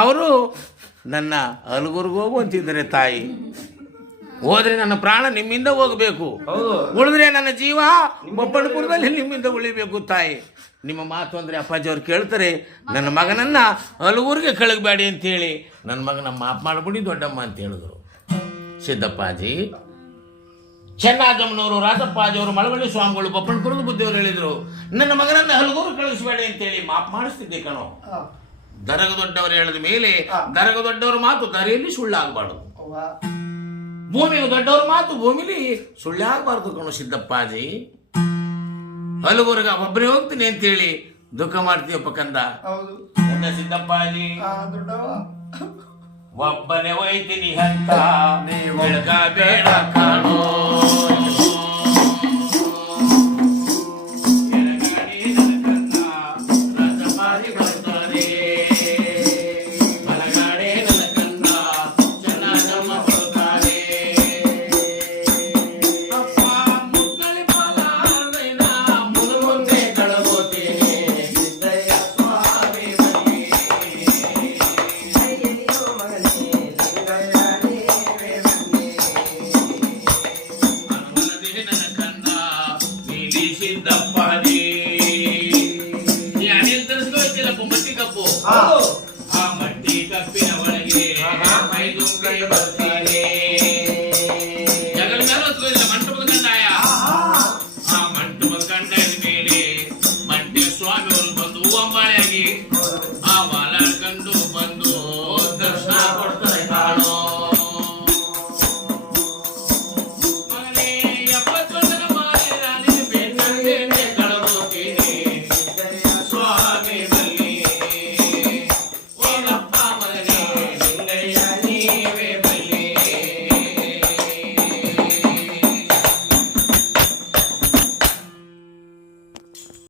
ಅವರು ನನ್ನ ಹಲಗುರ್ಗೆ ಹೋಗು ಅಂತಿದ್ದಾರೆ ತಾಯಿ. ಹೋದ್ರೆ ನನ್ನ ಪ್ರಾಣ ನಿಮ್ಮಿಂದ ಹೋಗಬೇಕು, ಉಳಿದ್ರೆ ನನ್ನ ಜೀವ ಬೊಪ್ಪಣಪುರದಲ್ಲಿ ನಿಮ್ಮಿಂದ ಉಳಿಬೇಕು ತಾಯಿ. ನಿಮ್ಮ ಮಾತು ಅಂದರೆ ಅಪ್ಪಾಜಿಯವ್ರು ಕೇಳ್ತಾರೆ, ನನ್ನ ಮಗನನ್ನು ಹಲಗೂರಿಗೆ ಕಳಗಬೇಡಿ ಅಂತೇಳಿ ನನ್ನ ಮಗನ ಮಾತು ಮಾಡಿಬಿಡಿ ದೊಡ್ಡಮ್ಮ ಅಂತ ಹೇಳಿದ್ರು. ಸಿದ್ದಪ್ಪಾಜಿ, ಚೆನ್ನಜಮ್ಮನವರು, ರಾಜಪ್ಪಾಜಿಯವರು, ಮಳವಳ್ಳಿ ಸ್ವಾಮಿಗಳು, ಬೊಪ್ಪಣಪುರದ ಬುದ್ಧಿಯವರು ಹೇಳಿದರು, ನನ್ನ ಮಗನನ್ನು ಹಲಗೂರು ಕಳಿಸಬೇಡಿ ಅಂತೇಳಿ ಮಾತು ಮಾಡಿಸ್ತಿದ್ದೆ ಕಣೋ. ದರಗ ದೊಡ್ಡವರು ಹೇಳಿದ ಮೇಲೆ ದರಗ ದೊಡ್ಡವರ ಮಾತು ದರೆಯಲ್ಲಿ ಸುಳ್ಳಾಗಬಾರ್ದು, ಭೂಮಿಗೆ ದೊಡ್ಡವ್ರ ಮಾತು ಭೂಮಿಲಿ ಸುಳ್ಳಾಗಬಾರ್ದು ಕಣೋ ಸಿದ್ದಪ್ಪಾಜಿ. ಹಲಗೂರಿಗೆ ಒಬ್ಬನೇ ಹೋಗ್ತೀನಿ ಅಂತೇಳಿ ದುಃಖ ಮಾಡ್ತೀಯಪ್ಪ ಕಂದ. ಸಿದ್ದಪ್ಪಾಜಿ, ಒಬ್ಬನೇ ಹೋಯ್ತೀನಿ ಅಂತ ಬೇಡ ಕಾಣೋ. ಮಟ್ಟಿ ಕಪ್ಪಿನ ಒಳಗೆ